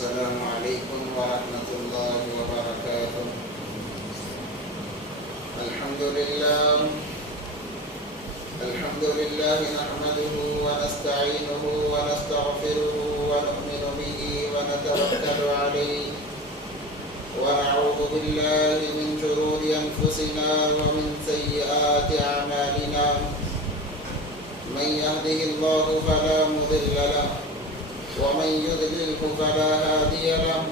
السلام عليكم ورحمة الله وبركاته. الحمد لله نحمده ونستعينه ونستغفره ونؤمن به ونتوكل عليه ونعوذ بالله من شرور أنفسنا ومن سيئات أعمالنا. من يهده الله فلا مضل له ومن يضلله فلا هادي له،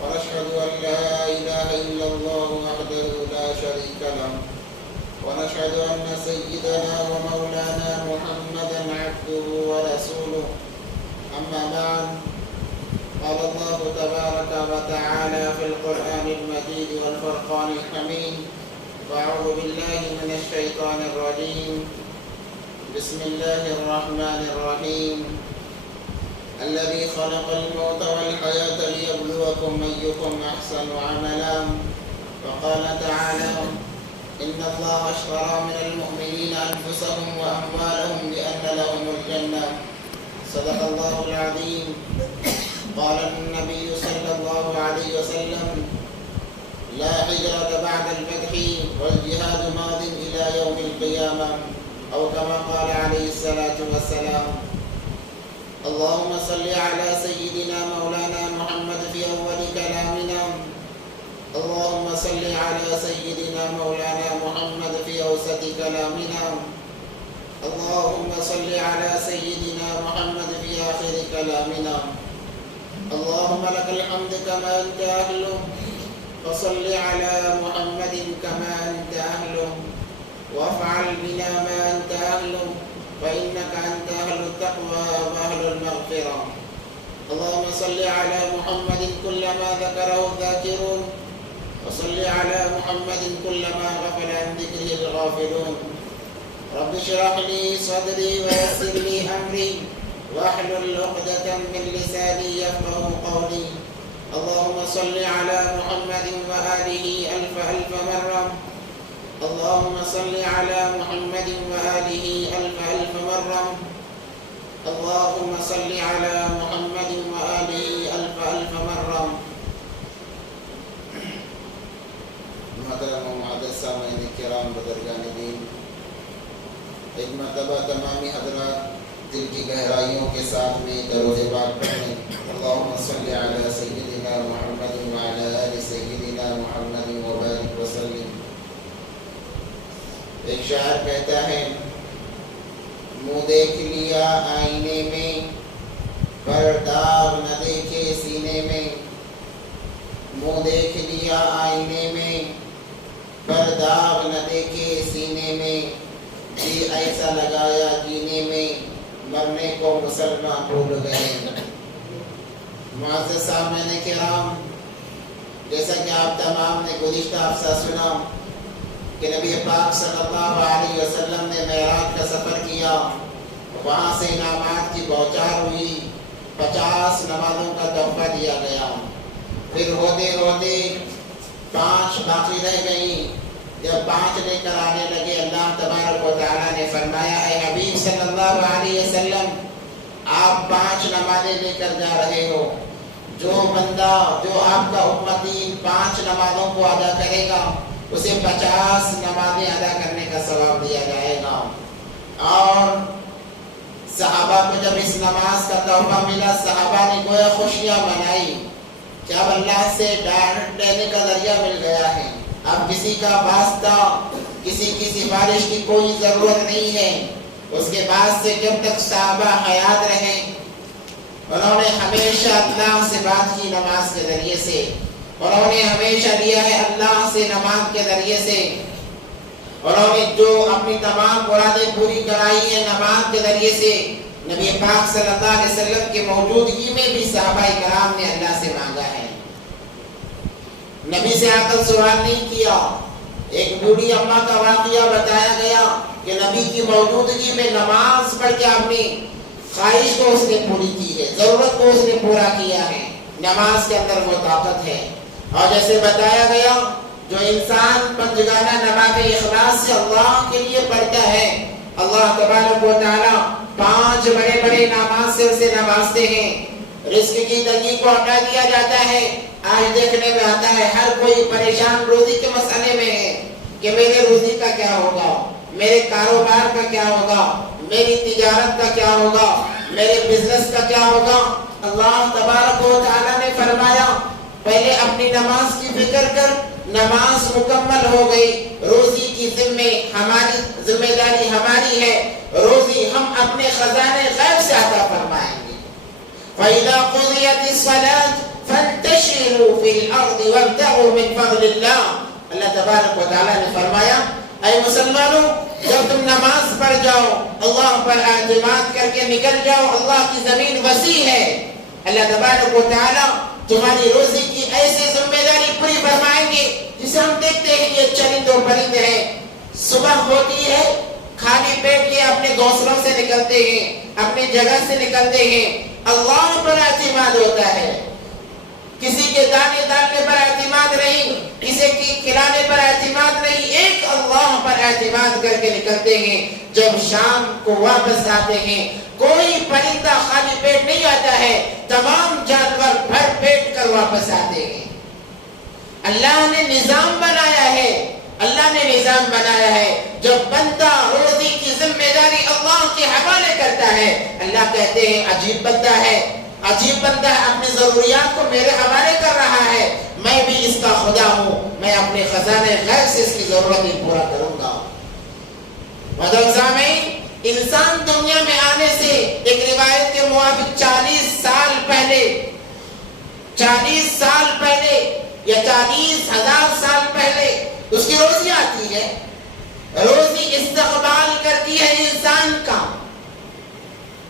ونشهد أن لا إله إلا الله وحده لا شريك له، ونشهد أن سيدنا ومولانا محمدا عبده ورسوله. أما بعد، قال الله تبارك وتعالى في القرآن المجيد والفرقان الحميد: فأعوذ بالله من الشيطان الرجيم. بسم الله الرحمن الرحيم. الذي خلق الموت والحياة ليبلوكم أيكم أحسن عملا. وقال تعالى: إن الله اشترى من المؤمنين أنفسهم وأموالهم بأن لهم الجنة. صدق الله العظيم. قال النبي صلى الله عليه وسلم: لا هجرة بعد الفتح والجهاد ماض إلى يوم القيامة، أو كما قال عليه الصلاة والسلام. اللهم صل على سيدنا مولانا محمد في أول كلامنا. اللهم صل على سيدنا مولانا محمد في أوسط كلامنا. اللهم صل على سيدنا محمد في آخر كلامنا. اللهم لك الحمد كما أنت أهله، فصل على محمد كما أنت أهله، وافعل بنا ما أنت أهله، فإنك أنت أهل التقوى وأهل المغفرة. اللهم صل على محمد كلما ذكره الذاكرون، وصل على محمد كلما غفل عن ذكره الغافلون. رب اشرح لي صدري ويسر لي أمري واحلل عقدة من لساني يفقه قولي. اللهم صل على محمد وآله ألف ألف مرة. اللهم صل على محمد وآله ألف ألف مرة. اللهم صل على محمد وآله ألف ألف مرة. محترم و معزز سامعین کرام بزرگان دین، ایک مرتبہ تمامی حضرات دل کی گہرائیوں کے ساتھ میں درود پاک پڑھیں: اللهم صل على سيدنا محمد وعلى آل سيدنا محمد وبارك وسلم. ایک شاعر کہتا ہے: منہ دیکھ لیا آئینے میں پر داغ نہ دیکھے سینے میں. منہ دیکھ لیا آئینے میں پر داغ نہ دیکھے سینے میں. جی ایسا لگایا جینے میں مرنے کو مسلمان بھول گئے. معزز سامعین کرام، جیسا کہ آپ تمام نے گزشتہ ہفتہ سنا کہ نبی پاک صلی اللہ علیہ وسلم نے معراج کا سفر کیا، وہاں سے انعامات کی بوچھار ہوئی، 50 نمازوں کا تحفہ دیا گیا. پھر ہوتے ہوتے 5 باقی رہ گئیں. جب 5 لے کر آنے لگے، اللہ تبارک و تعالیٰ نے فرمایا: اے حبیب صلی اللہ علیہ وسلم، آپ 5 نمازیں لے کر جا رہے ہو. جو بندہ، جو آپ کا امتی 5 نمازوں کو ادا کرے گا، اسے 50 نمازیں ادا کرنے کا ثواب دیا جائے گا. اور صحابہ کو جب اس نماز کا تحفہ ملا، صحابہ نے گویا خوشیاں منائی کہ اب اللہ سے ڈائریکٹ لینے کا ذریعہ مل گیا ہے. اب کسی کا واسطہ، کسی کی سفارش کی کوئی ضرورت نہیں ہے. اس کے بعد سے جب تک صحابہ حیات رہے، انہوں نے ہمیشہ اللہ سے بات کی نماز کے ذریعے سے. انہوں نے ہمیشہ لیا ہے اللہ سے نماز کے ذریعے سے. انہوں نے جو اپنی تمام مرادیں پوری کرائی ہیں نماز کے ذریعے سے. نبی پاک صلی اللہ علیہ وسلم کی موجودگی میں بھی صحابہ کرام نے اللہ سے مانگا ہے. نبی سے آ کر سوال نہیں کیا. ایک بوڑھی اماں کا واقعہ بتایا گیا کہ نبی کی موجودگی میں نماز پڑھ کے اپنی خواہش کو اس نے پوری کی ہے، ضرورت کو اس نے پورا کیا ہے. نماز کے اندر وہ طاقت ہے. اور جیسے بتایا گیا، جو انسان پنجگانہ نماز اخلاص سے اللہ کے لیے پڑھتا ہے، اللہ تبارک و تعالی 5 بڑے بڑے انعامات سے اسے نوازتے ہیں. رزق کی تنگی کو ہٹا دیا جاتا ہے. آج دیکھنے میں آتا ہے ہر کوئی پریشان روزی کے مسئلے میں ہے کہ میرے روزی کا کیا ہوگا, میرے کاروبار کا کیا ہوگا, میری تجارت کا کیا ہوگا, میرے بزنس کا کیا ہوگا. اللہ تبارک و تعالیٰ نے فرمایا پہلے اپنی نماز کی فکر کر, نماز مکمل ہو گئی, روزی کی ذمہ داری ہماری ہے, روزی ہم اپنے خزانے غیب سے عطا فرمائیں گے. فَإِذَا قُضِيَتِ الصَّلَاةُ فَانْتَشِرُوا فِي الْأَرْضِ وَابْتَغُوا مِنْ فَضْلِ اللَّهِ. اللہ تبارک و تعالیٰ نے فرمایا اے مسلمانوں, جب تم نماز پڑھ جاؤ, اللہ پر اعتماد کر کے نکل جاؤ, اللہ کی زمین وسیع ہے. اللہ تبارک و تعالیٰ تمہاری روزی کی ایسے ذمہ داری پوری فرمائیں گے جسے ہم دیکھتے ہیں یہ چرند و پرند ہیں. صبح ہوتی ہے, خالی پیٹ یہ اپنے گھونسلوں سے نکلتے ہیں, اپنی جگہ سے نکلتے ہیں. اللہ پر اعتماد ہوتا ہے, کسی کے دانے ڈالنے پر اعتماد نہیں, کسی کے کھلانے پر اعتماد نہیں, ایک اللہ پر اعتماد کر کے نکلتے ہیں. جب شام کو واپس آتے ہیں کوئی پرندہ خالی پیٹ نہیں آتا ہے, تمام جانور بھر پیٹ کر واپس آتے ہیں. اللہ نے نظام بنایا ہے, اللہ نے نظام بنایا ہے. جب بندہ روزی کی ذمہ داری اللہ کے حوالے کرتا ہے, اللہ کہتے ہیں عجیب بندہ ہے, عجیب بندہ ہے, اپنی ضروریات کو میرے حوالے کر رہا ہے, میں بھی اس کا خدا ہوں, میں اپنے خزانے غیب سے اس کی ضرورتیں پورا کروں گا. مدد سامعین, انسان دنیا میں آنے سے ایک روایت کے موافق 40 سال پہلے یا 40,000 سال پہلے اس کی روزی آتی ہے. روزی استقبال کرتی ہے انسان کا,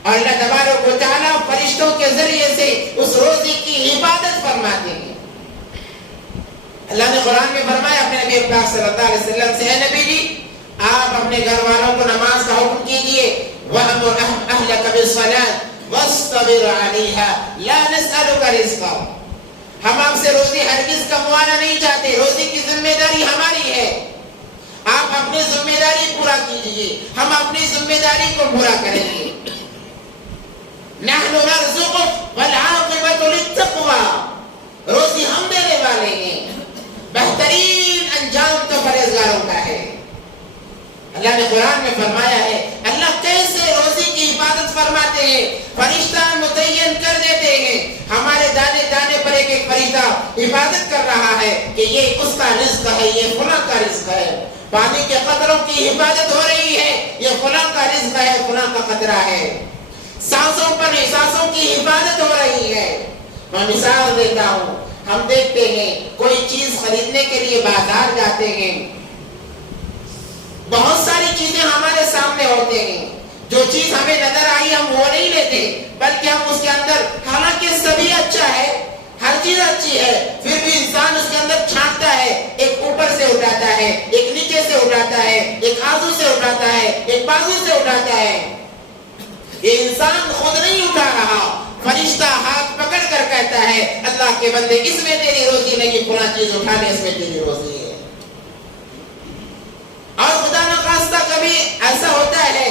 اور اللہ تبارک و تعالیٰ فرشتوں کے ذریعے سے اس روزی کی حفاظت فرماتے ہیں. اللہ نے قرآن میں فرمایا اپنے نبی پاک صلی اللہ علیہ وسلم سے, اے نبی جی آپ اپنے گھر والوں کو نماز کا حکم کیجئے, وَأَمُرْ أَهْلَكَ بِالصَّلَاةِ وَاصْطَبِرْ عَلَيْهَا لَا نَسْأَلُكَ رِزْقًا. ہم آپ سے روزی ہرگز کموانا نہیں چاہتے, روزی کی ذمہ داری ہماری ہے, آپ اپنی ذمہ داری پورا کیجئے, ہم اپنی ذمہ داری کو پورا کریں گے. نحن نرزقك والعاقبة للتقوى. روزی ہم دینے والے ہیں, بہترین انجام تو پرہیزگاروں کا ہے. اللہ نے قرآن میں فرمایا ہے اللہ کیسے روزی کی حفاظت فرماتے ہیں. فرشتہ متعین کر دیتے ہیں, ہمارے دانے دانے پر ایک ایک فرشتہ حفاظت کر رہا ہے کہ یہ اس کا رزق ہے, یہ فلاں کا رزق ہے. پانی کے قطروں کی حفاظت ہو رہی ہے, یہ فلاں کا رزق ہے, فلاں کا قطرہ ہے. سانسوں پر سانسوں کی حفاظت ہو رہی ہے. میں مثال دیتا ہوں, ہم دیکھتے ہیں کوئی چیز خریدنے کے لیے بازار جاتے ہیں, بہت ساری چیزیں ہمارے سامنے ہوتے ہیں, جو چیز ہمیں نظر آئی ہم وہ نہیں لیتے, بلکہ ہم اس کے اندر, حالانکہ سبھی اچھا ہے, ہر چیز اچھی ہے, پھر بھی انسان اس کے اندر چھانٹتا ہے, ایک اوپر سے اٹھاتا ہے, ایک نیچے سے اٹھاتا ہے, ایک آزو سے اٹھاتا ہے, ایک بازو سے اٹھاتا ہے. یہ انسان خود نہیں اٹھا رہا, فرشتہ ہاتھ پکڑ کر کہتا ہے اللہ کے بندے اس میں تیری روزی نہیں, پورا چیز اٹھانے اس میں تیری روزی ہے. اور خدا نخواستہ کبھی ایسا ہوتا ہے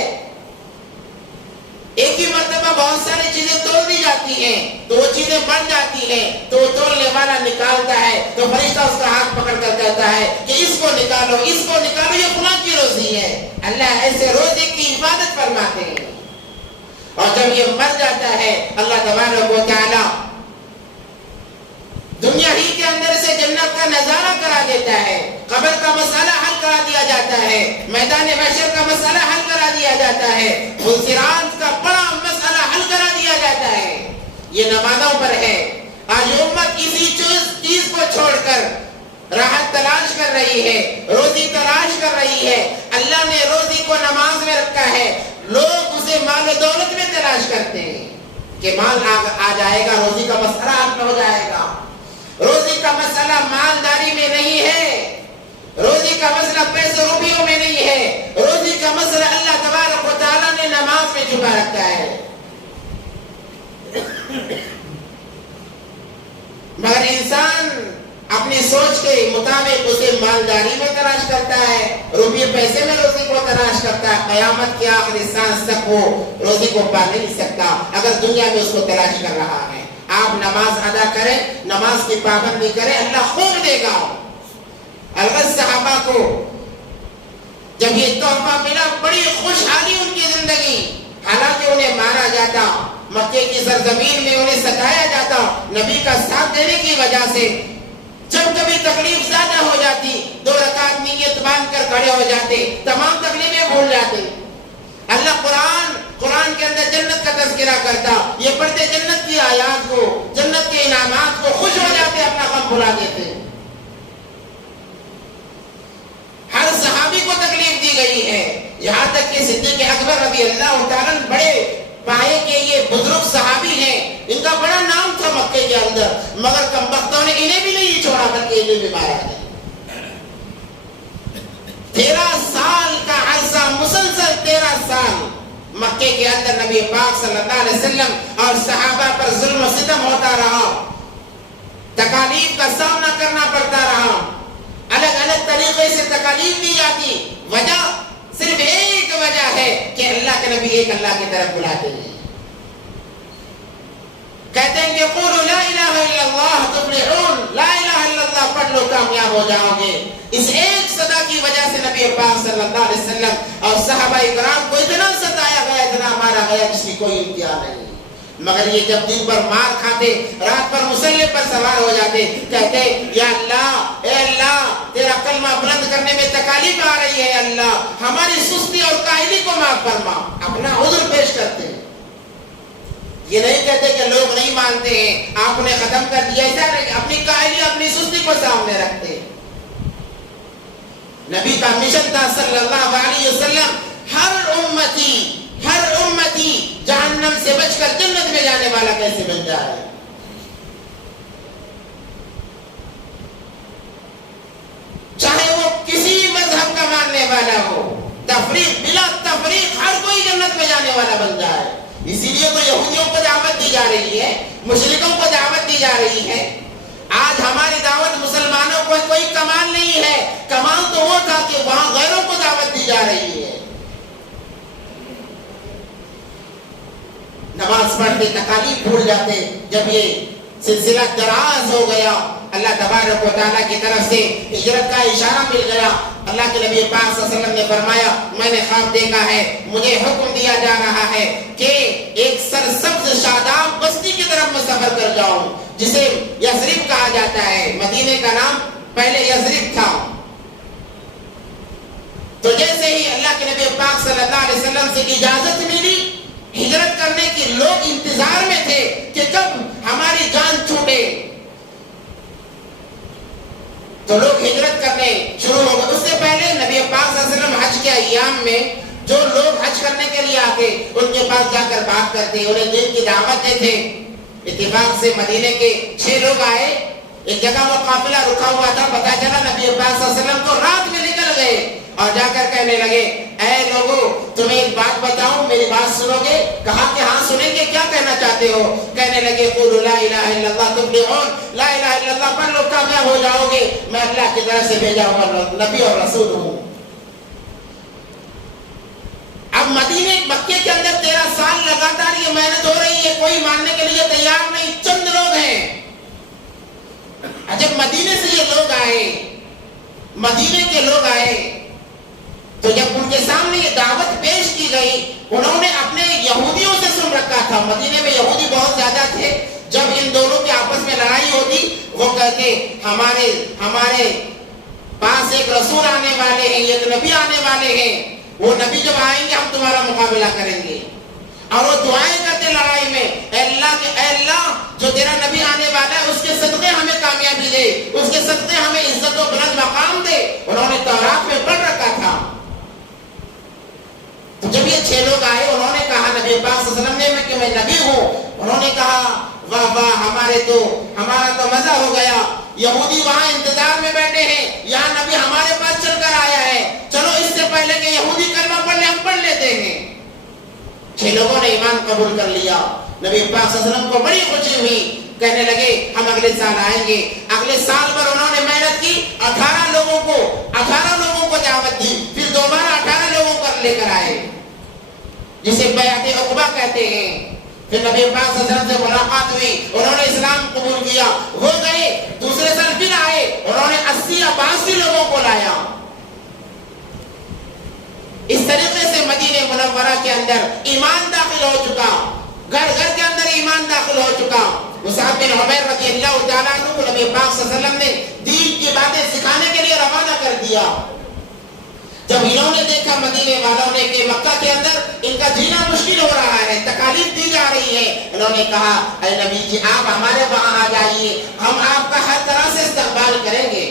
ایک ہی مرتبہ بہت ساری چیزیں تول دی جاتی ہیں, تو وہ چیزیں بن جاتی ہیں, تو وہ تولنے والا نکالتا ہے, تو فرشتہ اس کا ہاتھ پکڑ کر کہتا ہے کہ اس کو نکالو, اس کو نکالو, یہ فلاں کی روزی ہے. اللہ ایسے روزے کی حفاظت فرماتے ہیں. اور جب یہ مر جاتا ہے اللہ تبارک و تعالی دنیا ہی کے اندر سے جنت کا نظارہ کرا دیتا ہے, قبر کا مسئلہ حل کرا دیا جاتا ہے, میدان محشر کا مسئلہ حل کرا دیا جاتا ہے, صراط کا بڑا مسئلہ حل کرا دیا جاتا ہے. یہ نمازوں پر ہے. آج امت اسی چیز کو چھوڑ کر راحت تلاش کر رہی ہے, روزی تلاش کر رہی ہے. اللہ نے روزی کو نماز میں رکھا ہے, لوگ اسے مال و دولت میں تلاش کرتے ہیں کہ مال آ جائے گا, روزی کا مسئلہ حل ہو جائے گا. روزی کا مسئلہ مالداری میں نہیں ہے, روزی کا مسئلہ پیسے روپیوں میں نہیں ہے, روزی کا مسئلہ اللہ تبارک و تعالیٰ نے نماز میں چھپا رکھا ہے. مگر انسان اپنی سوچ کے مطابق اسے مالداری میں تلاش کرتا ہے, روپیے پیسے میں روزی کو تلاش کرتا ہے. قیامت کے آخری سانس تک وہ روزی کو پا نہیں سکتا اگر دنیا میں اس کو تلاش کر رہا ہے. آپ نماز ادا کریں، نماز کی پابندی کریں، اللہ خوب دے گا۔ البتہ صحابہ کو جب یہ تحفہ ملا بڑی خوشحالی ان کی زندگی، حالانکہ انہیں مارا جاتا، مکے کی سرزمین میں انہیں ستایا جاتا، نبی کا ساتھ دینے کی وجہ سے جب کبھی تکلیف زیادہ ہو جاتی 2 رکعت نیت باندھ کر کھڑے ہو جاتے، تمام تکلیفیں بھول جاتے۔ اللہ قرآن کے اندر جنت کا تذکرہ کرتا، یہ پڑھتے جنت کی آیات کو، جنت کے انعامات کو، خوش ہو جاتے، اپنا غم بھلا دیتے۔ ہر صحابی کو تکلیف دی گئی ہے، یہاں تک کہ صدیق اکبر رضی اللہ تعالیٰ بڑے پائے کے یہ بزرگ صحابی ہیں، ان کا بڑا نام تھا مکے کے اندر، مگر کمبختوں نے انہیں بھی نہیں چھوڑا بلکہ انہیں بھی مارا ہے۔ 13 سال کا عرصہ، مسلسل 13 سال مکے کے اندر نبی پاک صلی اللہ علیہ وسلم اور صحابہ پر ظلم و ستم ہوتا رہا، تکالیف کا سامنا کرنا پڑتا رہا، الگ الگ طریقے سے تکالیف دی جاتی۔ وجہ صرف ایک وجہ ہے کہ اللہ کے نبی ایک اللہ کی طرف بلاتے ہیں، کہتے ہیں کہ قولوا لا الہ الا اللہ تفلحون، لا الہ الا اللہ پڑھ لو کامیاب ہو جاؤ گے۔ اس ایک صدا کی وجہ سے نبی پاک صلی اللہ علیہ وسلم اور صحابہ کرام کو اتنا ستایا گیا، اتنا مارا گیا جس کی کوئی انتہا نہیں۔ مگر یہ جب دن پر مار کھاتے، رات پر مسلح پر سوار ہو جاتے، کہتے یا اللہ، اے اللہ، تیرا کلمہ بلند کرنے میں تکالیف آ رہی ہے، اللہ ہماری سستی اور کاہلی کو معاف فرما، اپنا عذر پیش کرتے ہیں۔ یہ نہیں کہتے کہ لوگ نہیں مانتے ہیں، آپ نے ختم کر دیا، ایسا نہیں، اپنی کاہلی اپنی سستی کو سامنے رکھتے۔ نبی کا مشن تھا صلی اللہ علیہ وسلم، ہر امتی جہنم سے بچ کر جنت میں جانے والا کیسے بن جائے۔ چاہے وہ کسی مذہب کا ماننے والا ہو، تفریق بلا تفریق ہر کوئی جنت میں جانے والا بن جائے۔ اسی لیے تو یہودیوں کو دعوت دی جا رہی ہے، مشرکوں کو دعوت دی جا رہی ہے۔ آج ہماری دعوت مسلمانوں کو کوئی کمال نہیں ہے، کمال تو وہ تھا کہ وہاں غیروں کو دعوت دی جا رہی ہے۔ نماز پڑھتے تکالیف بھول جاتے، جب یہ سلسلہ دراز ہو گیا، اللہ تبارک و تعالیٰ کی طرف سے ہجرت کا اشارہ مل گیا۔ اللہ کے نبی پاک صلی اللہ علیہ وسلم نے فرمایا، میں نے خواب دیکھا ہے، مجھے حکم دیا جا رہا ہے کہ ایک سرسبز شاداب بستی کی طرف میں سفر کر جاؤں، جسے یثرب کہا جاتا ہے، مدینے کا نام پہلے یثرب تھا۔ تو جیسے ہی اللہ کے نبی پاک صلی اللہ علیہ وسلم سے اجازت ملی ہجرت کرنے کی، لوگ انتظار میں تھے کہ کب ہماری جان چھوٹے، تو لوگ ہجرت کرنے شروع ہو گئے۔ اس سے پہلے نبی پاک صلی اللہ علیہ وسلم حج کے ایام میں جو لوگ حج کرنے کے لیے آتے ان کے پاس جا کر بات کرتے، انہیں دین کی دعوت دیتے۔ اتفاق سے مدینے کے 6 لوگ آئے، ایک جگہ وہ قافلہ رکا ہوا تھا، پتہ چلا نبی پاک صلی اللہ علیہ وسلم کو رات میں نکل گئے اور جا کر کہنے لگے، اے لوگو تمہیں ایک بات بتاؤں، میری بات سنو گے؟ کہا کہ ہاں سنیں گے، کیا کہنا چاہتے ہو؟ کہنے لگے قولوا لا الہ الا اللہ تفلحون، لا الہ الا اللہ پڑھ لو کامیاب ہو جاؤ گے، میں اللہ کی طرف سے بھیجا ہوا نبی اور رسول ہوں۔ اب مکے کے اندر 13 سال لگاتار یہ محنت ہو رہی ہے، کوئی ماننے کے لیے تیار نہیں، چند لوگ ہیں۔ جب مدینے سے یہ لوگ آئے، مدینے کے لوگ آئے، تو جب ان کے سامنے یہ دعوت پیش کی گئی، انہوں نے اپنے یہودیوں سے سن رکھا تھا، مدینے میں یہودی بہت زیادہ تھے، جب ان دونوں کے آپس میں لڑائی ہوتی وہ کہتے ہمارے پاس ایک رسول آنے والے ہیں، ایک نبی آنے والے ہیں، وہ نبی جب آئیں گے ہم تمہارا مقابلہ کریں گے۔ اور وہ دعائیں کرتے لڑائی میں، اے اللہ جو تیرا نبی آنے والا ہے اس کے صدقے ہمیں کامیابی دے، اس کے صدقے ہمیں عزت و بلند مقام دے۔ انہوں نے تورات میں پڑھ رکھا تھا۔ تو جب یہ 6 لوگ آئے، انہوں نے کہا نبی پاک صلی اللہ علیہ وسلم نے کہ میں نبی ہوں، انہوں نے کہا واہ واہ ہمارا تو مزہ ہو گیا، یہودی وہاں انتظار میں بیٹھے ہیں، یہاں نبی ہمارے پاس چل کر آیا ہے، چلو اس سے پہلے کہ یہودی کلمہ پڑھ لے ہم پڑھ لیتے ہیں۔ 6 لوگوں نے ایمان قبول کر لیا۔ نبی پاک صلی اللہ علیہ وسلم کو بڑی خوشی ہوئی، کہنے لگے ہم اگلے سال آئیں گے۔ اگلے سال پر انہوں نے محنت کی، 18 لوگوں کو دعوت دی، پھر دوبارہ 18 لوگوں کو لے کر آئے، جسے بیعت عقبہ کہتے ہیں۔ پھر نبی پاک صلی اللہ علیہ وسلم سے ملاقات ہوئی، انہوں نے اسلام قبول کیا، وہ گئے، دوسرے سال پھر آئے، انہوں نے 80 یا 82 لوگوں کو لایا۔ اس طریقے سے مدینہ منورہ کے اندر ایمان داخل ہو چکا، گھر گھر کے اندر ایمان داخل ہو چکا۔ مصعب بن عمیر رضی اللہ تعالیٰ عنہ کو نبی پاک صلی اللہ علیہ وسلم نے دین کی باتیں سکھانے کے لیے روانہ کر دیا۔ جب انہوں نے دیکھا مدینے والوں نے کہ مکہ کے اندر ان کا جینا مشکل ہو رہا ہے، تکالیف دی جا رہی ہے، انہوں نے کہا اے نبی جی آپ ہمارے وہاں آ جائیے، ہم آپ کا ہر طرح سے استقبال کریں گے،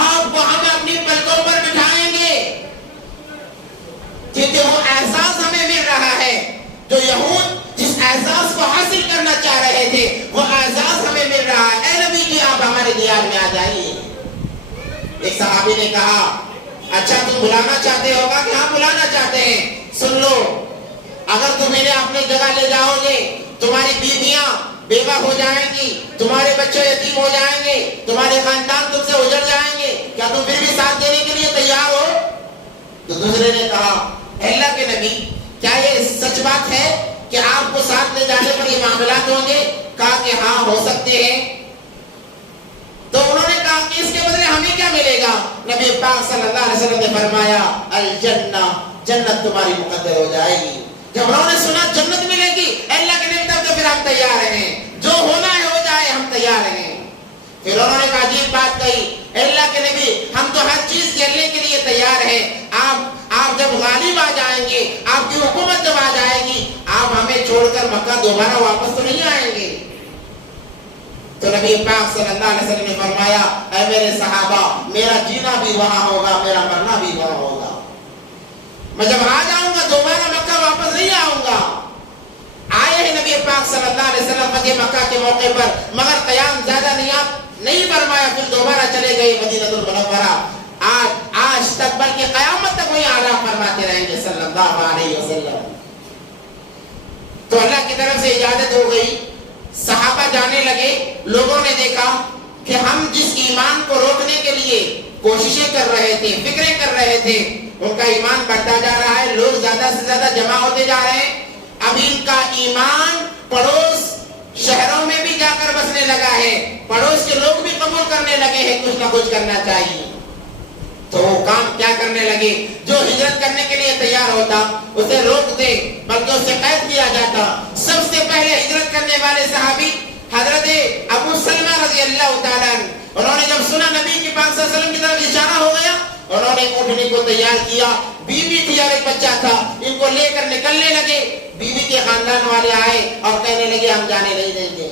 آپ کو ہمیں اپنی پلکوں پر بٹھائیں گے، کیونکہ وہ احساس ہمیں مل رہا ہے جو یہود جس احساس کو حاصل کرنا چاہ رہے تھے، وہ احساس ہمیں مل رہا ہے، اے نبی جی آپ ہمارے دیار میں آ جائیے۔ ایک صحابی نے کہا اچھا تم بلانا چاہتے ہوگا کہ ہاں بلانا چاہتے ہیں، سن لو اگر تم انہیں اپنی جگہ لے جاؤ گے تمہاری بیویاں بیوہ ہو جائیں گی، تمہارے بچے یتیم ہو جائیں گے، تمہارے خاندان تم سے اجڑ جائیں گے، کیا تم پھر بھی ساتھ دینے کے لیے تیار ہو؟ تو دوسرے نے کہا اللہ کے نبی کیا یہ سچ بات ہے کہ آپ کو ساتھ لے جانے پر یہ معاملات ہوں گے؟ کہا کہ ہاں ہو سکتے ہیں۔ تو انہوں نے کہا کہ اس کے بدلے ہمیں کیا ملے گا؟ نبی پاک صلی اللہ علیہ وسلم نے فرمایا الجنہ، جنت تمہاری مقدر ہو جائے گی۔ جب انہوں نے سنا جنت ملے گی، اللہ کے نبی تب تو پھر ہم تیار ہیں، جو ہونا ہے ہو جائے ہم تیار ہیں۔ پھر انہوں نے ایک عجیب بات کہی اللہ کے نبی ہم تو ہر چیز جلنے کے لیے تیار ہیں، آپ جب غالب آ جائیں گے، آپ کی حکومت جب آ جائے گی، آپ ہمیں چھوڑ کر مکہ دوبارہ واپس تو نہیں آئیں گے۔ تو نبی پاک صلی اللہ علیہ وسلم نے فرمایا اے میرے صحابہ میرا جینا بھی وہاں ہوگا، میرا مرنا بھی وہاں ہوگا، میں جب آ جاؤں گا دوبارہ مکہ واپس نہیں آؤں گا۔ آئے ہیں نبی پاک صلی اللہ علیہ وسلم فتح مکہ کے موقع پر، مگر قیام زیادہ نہیں فرمایا، پھر دوبارہ چلے گئے مدینہ المنورہ۔ آج تک بلکہ قیامت تک وہی آرام فرماتے رہیں گے صلی اللہ علیہ وسلم۔ تو اللہ کی طرف سے اجازت ہو گئی، صحابہ جانے لگے، لوگوں نے دیکھا کہ ہم جس ایمان کو روکنے کے لیے کوششیں کر رہے تھے، فکریں کر رہے تھے، ان کا ایمان بڑھتا جا رہا ہے، لوگ زیادہ سے زیادہ جمع ہوتے جا رہے ہیں، اب ان کا ایمان پڑوس شہروں میں بھی جا کر بسنے لگا ہے، پڑوس کے لوگ بھی قبول کرنے لگے ہیں، کچھ نہ کچھ کرنا چاہیے۔ تو وہ کام کیا کرنے لگے؟ جو ہجرت کرنے کے لیے تیار ہوتا اسے روک دے، بلکہ اسے قید کیا جاتا۔ سب سے پہلے ہجرت کرنے والے صحابی حضرت ابو سلمہ رضی اللہ تعالیٰ عنہ، انہوں نے جب سنا نبی کے پاک صلی اللہ علیہ وسلم کی طرف اشارہ ہو گیا، انہوں نے اٹھنے کو تیار کیا، بیوی تھی اور ایک بچہ تھا، ان کو لے کر نکلنے لگے۔ بیوی کے خاندان والے آئے اور کہنے لگے ہم جانے نہیں دیں گے،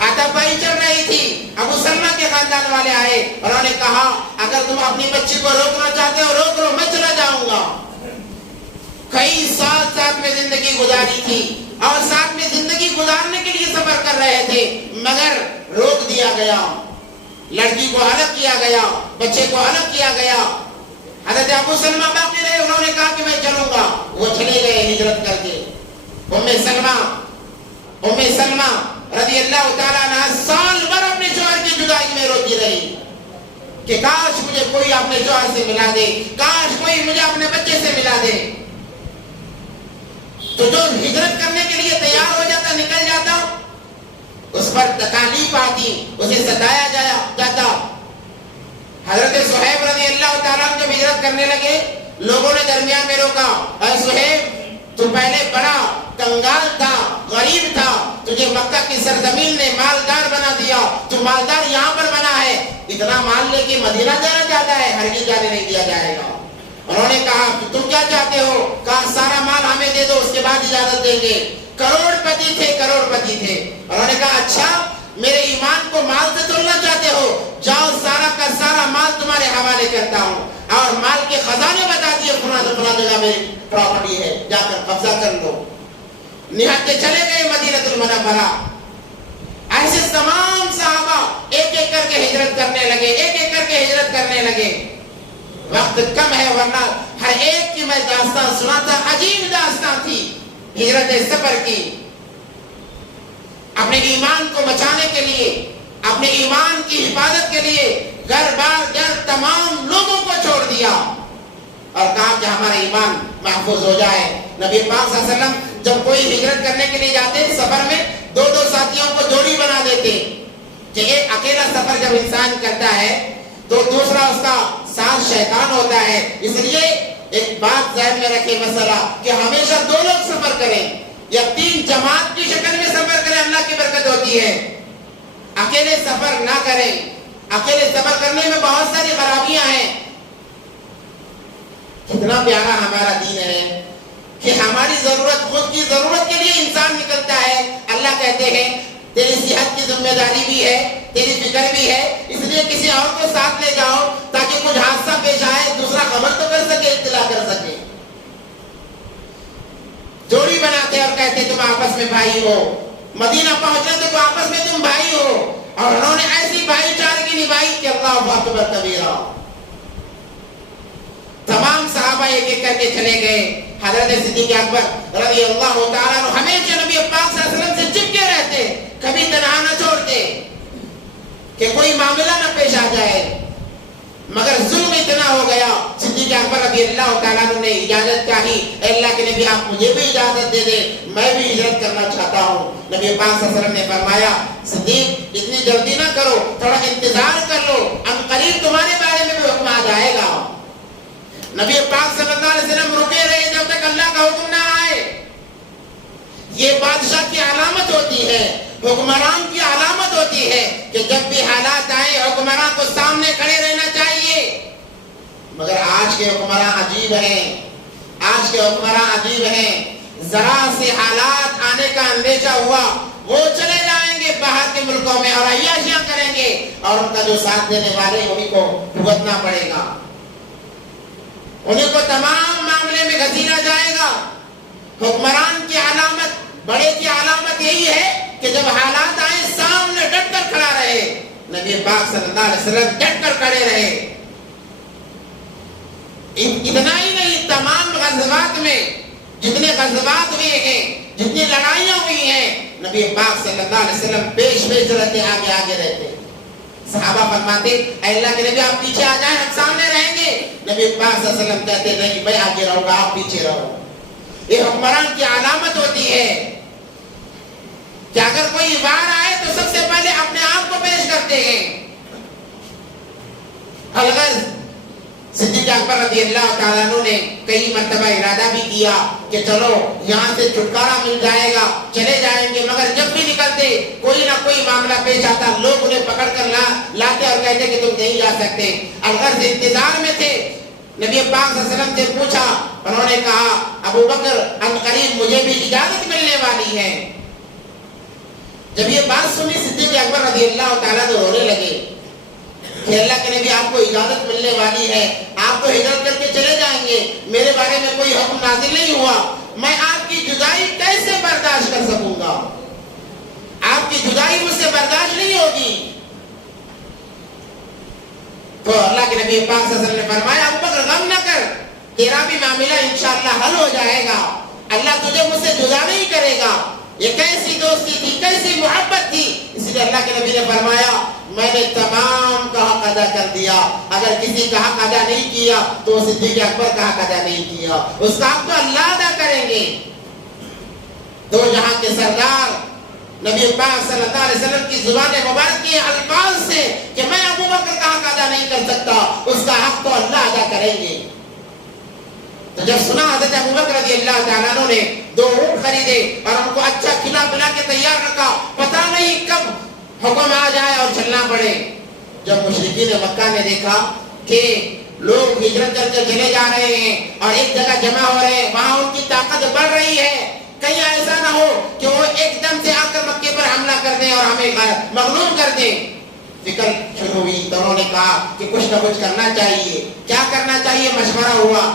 ہاتھا پائی چل رہی تھی۔ ابو سلمہ کے خاندان والے آئے، انہوں نے کہا اگر تم اپنی بچی کو روکنا چاہتے ہو روک لو، میں چلا جاؤں گا۔ کئی سال ساتھ میں زندگی گزاری تھی اور ساتھ میں زندگی گزارنے کے لیے سفر کر رہے تھے، مگر روک دیا گیا، لڑکی کو الگ کیا گیا، بچے کو الگ کیا گیا۔ حضرت ابو سلمہ باقی رہے، انہوں نے کہا کہ میں چلوں گا، وہ چلے گئے ہجرت کر کے۔ ام سلمہ رضی اللہ تعالیٰ عنہ سال بھر اپنے شوہر کی جدائی میں روتی رہی کہ کاش مجھے کوئی اپنے شوہر سے ملا دے، کاش کوئی مجھے اپنے بچے سے ملا دے۔ تو جو ہجرت کرنے کے لیے تیار ہو جاتا، نکل جاتا، اس پر تکالیف آتی، اسے ستایا جاتا۔ حضرت صہیب رضی اللہ تعالیٰ جب ہجرت کرنے لگے، لوگوں نے درمیان میں روکا، اے صہیب تو پہلے بڑا کنگال تھا، غریب تھا، تجھے مکہ کی سرزمین نے مالدار بنا دیا، تو مالدار یہاں پر بنا ہے، اتنا مال لے کے مدینہ جانا چاہتا ہے، ہرگز جانے نہیں دیا جائے گا۔ انہوں نے کہا تم کیا چاہتے ہو؟ کہا سارا مال ہمیں دے دو، اس کے بعد اجازت دیں گے۔ کروڑ پتی تھے۔ انہوں نے کہا اچھا میرے ایمان کو مال سے تولنا چاہتے ہو، جاؤ سارا کا سارا مال تمہارے حوالے کرتا ہوں، اور مال کے خزانے بتا دیے فلاں سے فلاں جگہ میری پراپرٹی ہے، جا کر قبضہ کر لو۔ نہتے چلے گئے مدینہ المنورہ۔ ایسے تمام صحابہ ایک ایک کر کے ہجرت کرنے لگے، وقت کم ہے ورنہ ہر ایک کی میں داستان سناتا، عجیب داستان تھی ہجرت سفر کی۔ اپنے ایمان کو بچانے کے لیے، اپنے ایمان کی حفاظت کے لیے گھر بار تمام لوگوں کو چھوڑ دیا اور کہا کہ ہمارا ایمان محفوظ ہو جائے۔ نبی پاک صلی اللہ علیہ وسلم جب کوئی ہجرت کرنے کے لیے جاتے سفر میں دو دو ساتھیوں کو جوڑی بنا دیتے کہ ایک اکیلا سفر جب انسان کرتا ہے تو دوسرا اس کا ساتھ شیطان ہوتا ہے. اس لیے ایک بات ذہن میں رکھے مسئلہ کہ ہمیشہ دو لوگ سفر کریں یا 3 جماعت کی شکل میں سفر کریں, اللہ کی برکت ہوتی ہے. اکیلے سفر نہ کریں. اکیلے سفر کرنے میں بہت ساری خرابیاں ہیں. کتنا پیارا ہمارا دین ہے کہ ہماری ضرورت, خود کی ضرورت کے لیے انسان نکلتا ہے. اللہ کہتے ہیں تیری صحت کی ذمہ داری بھی ہے, تیری فکر بھی ہے, اس لیے کسی اور کو ساتھ لے جاؤ تاکہ کچھ حادثہ پیش آئے دوسرا خبر تو کر سکے, اطلاع کر سکے. جوڑی بناتے اور کہتے تم آپس میں بھائی ہو. مدینہ پہنچنے تو آپس میں تم بھائی ہو, اور انہوں نے ایسی بھائی چارگی نبھائی کہ اللہ اکبر کبیرہ. تمام صحابہ ایک ایک کر کے چلے گئے. حضرت صدیق اکبر رضی اللہ تعالیٰ عنہ ہمیشہ نبی پاک صلی اللہ علیہ وسلم سے چپکے رہتے, کبھی تنہا نہ چھوڑتے کہ کوئی معاملہ نہ پیش آ جائے. مگر ظلم اتنا ہو گیا, صدیق اکبر رضی اللہ تعالیٰ عنہ نے اجازت چاہی, اللہ کے نبی آپ مجھے بھی اجازت دے دیں, میں بھی ہجرت کرنا چاہتا ہوں. نبی پاک صلی اللہ علیہ وسلم نے فرمایا صدیق اتنی جلدی نہ کرو, تھوڑا انتظار کر لو, ان قریب تمہارے بارے میں بھی حکم آ جائے گا. نبی پاک صلی اللہ علیہ وسلم رکے رہے جب تک اللہ کا حکم نہ آئے. یہ بادشاہ کی علامت ہوتی ہے, حکمران کی علامت ہوتی ہے کہ جب بھی حالات آئے حکمران کو سامنے کھڑے رہنا چاہیے. مگر آج کے حکمران عجیب ہیں, آج کے حکمران عجیب ہیں. ذرا سے حالات آنے کا اندیشہ ہوا وہ چلے جائیں گے باہر کے ملکوں میں اور عیاشیاں کریں گے, اور ان کا جو ساتھ دینے والے انہیں کو بھگتنا پڑے گا, انہیں کو تمام معاملے میں گھسیٹا جائے گا. حکمران کی علامت, بڑے کی علامت یہی ہے کہ جب حالات آئے سامنے ڈٹ کر کھڑا رہے. نبی پاک صلی اللہ علیہ وسلم ڈٹ کر کھڑے رہے. اتنا ہی نہیں, تمام غزوات میں جتنے غزوات ہوئے ہیں, جتنی لڑائیاں ہوئی ہیں, نبی پاک صلی اللہ علیہ وسلم پیش پیش رہتے, آگے آگے رہتے. صحابہ فرماتے اے اللہ کے نبی آپ پیچھے آ جائیں, ہم سامنے رہیں گے. نبی پاک صلی اللہ علیہ وسلم کہتے نہیں میں آگے رہوں گا, آپ پیچھے رہو. یہ حکمران کی علامت ہوتی ہے کہ اگر کوئی وار آئے تو سب سے پہلے اپنے آپ کو پیش کرتے ہیں. الغرض صدیق اکبر رضی اللہ تعالیٰ عنہ نے کئی مرتبہ ارادہ بھی کیا کہ چلو یہاں سے چھٹکارا مل جائے گا, چلے جائیں گے. مگر جب بھی نکلتے کوئی نہ کوئی معاملہ پیش آتا, لوگ انہیں پکڑ کر لاتے اور کہتے کہ تم نہیں جا سکتے. الغرض انتظار میں تھے. نبی پاک صلی اللہ علیہ وسلم سے پوچھا, انہوں نے کہا ابو بکر ان قریب مجھے بھی اجازت ملنے والی ہے. جب یہ بات سنی صدیق اکبر رضی اللہ تعالیٰ عنہ رونے لگے کہ اللہ کے نبی آپ کو اجازت ملنے والی ہے, آپ تو ہجرت کر کے چلے جائیں گے, میرے بارے میں کوئی حکم نازل نہیں ہوا, میں آپ کی جدائی کیسے برداشت کر سکوں گا؟ آپ کی جدائی مجھ سے برداشت نہیں ہوگی. تو اللہ کے نبی پاک صلی اللہ علیہ وسلم نے فرمایا ابو بکر غم نہ کر, تیرا بھی معاملہ انشاءاللہ حل ہو جائے گا, اللہ تجھے مجھ سے جدا نہیں کرے گا. یہ کیسی دوستی تھی, کیسی محبت تھی. اس لیے اللہ کے نبی نے فرمایا میں نے تمام کا حق ادا کر دیا, اگر کسی کا حق ادا نہیں کیا تو صدیق اکبر کا حق ادا نہیں کیا, اس کا حق تو اللہ ادا کریں گے. دو جہاں کے سردار نبی پاک صلی اللہ علیہ وسلم کی زبان مبارک کے الفاظ سے کہ میں ابو بکر کا حق ادا نہیں کر سکتا, اس کا حق تو اللہ ادا کریں گے. تو جب سنا حضرت ابو بکر رضی اللہ تعالیٰ عنہ نے 2 اونٹ خریدے اور ان کو اچھا کھلا پلا کے تیار رکھا, پتہ نہیں کب حکم آ جائے اور چلنا پڑے. جب مشرکین مکہ نے دیکھا کہ لوگ ہجرت کر کے چلے جا رہے ہیں اور ایک جگہ جمع ہو رہے ہیں, وہاں ان کی طاقت بڑھ رہی ہے, کہیں ایسا نہ ہو کہ وہ ایک دم سے آ کر مکے پر حملہ کر دیں اور ہمیں مغلوب کر دیں. فکر شروع ہوئی تو انہوں نے کہا کہ کچھ نہ کچھ کرنا چاہیے. کیا کرنا چاہیے؟ مشورہ ہوا.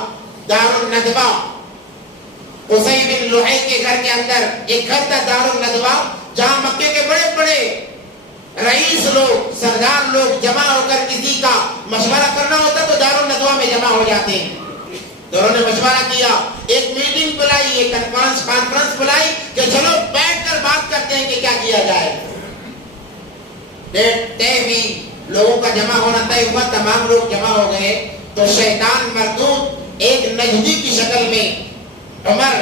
دار الندوہ, قصی بن لوحی کے گھر کے اندر ایک گھر تھا دار الندوہ, جہاں مکے کے بڑے بڑے رئیس لوگ, سردار لوگ جمع ہو کر کسی کا مشورہ کرنا ہوتا تو دار الندوہ میں جمع ہو جاتے ہیں. انہوں نے مشورہ کیا, ایک میٹنگ بلائی, ایک کانفرنس بلائی کہ چلو بیٹھ کر بات کرتے ہیں کہ کیا کیا جائے. ڈیٹ طے ہوئی, لوگوں کا جمع ہونا طے ہوا, تمام لوگ جمع ہو گئے. تو شیطان مردود ایک نجدی کی شکل میں عمر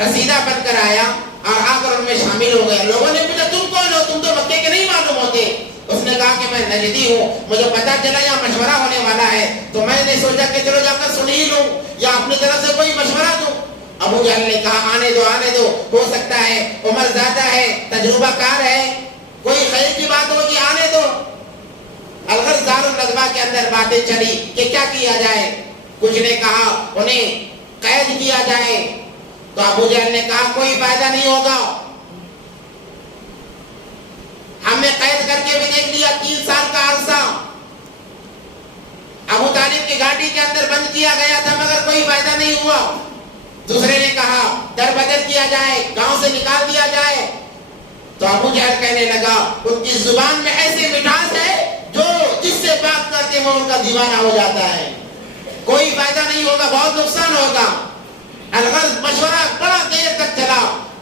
رسیدہ بن کر آیا اور آ کر ان میں شامل ہو گیا. لوگوں نے پوچھا تم کون ہو, تم تو مکے کے نہیں معلوم ہوتے. اس نے کہا کہ میں نجدی ہوں, مجھے پتا چلا یہاں مشورہ ہونے والا ہے تو میں نے سوچا کہ چلو جا کر سن ہی لوں یا اپنی طرف سے کوئی مشورہ دوں. ابو جہل نے کہا آنے دو, ہو سکتا ہے عمر زیادہ ہے, تجربہ کار ہے, کوئی خیر کی بات ہوگی, آنے دو. الغرض دار الندوہ کے اندر باتیں چلی کہ کیا کیا جائے. کچھ نے کہا انہیں قید کیا جائے, تو ابو جہل نے کہا کوئی فائدہ نہیں ہوگا, ہم نے قید کر کے بھی دیکھ لیا 3 سال کا عرصہ ابو طالب کی گاڑی کے اندر بند کیا گیا تھا مگر کوئی فائدہ نہیں ہوا. دوسرے نے کہا در بدر کیا جائے, گاؤں سے نکال دیا جائے. تو ابو جہل کہنے لگا ان کی زبان میں ایسی مٹھاس ہے جو جس سے بات کرتے وہ ان کا دیوانہ ہو جاتا ہے, کوئی فائدہ نہیں ہوگا, بہت نقصان ہوگا. الغرض مشورہ بڑا دیر تک چلا.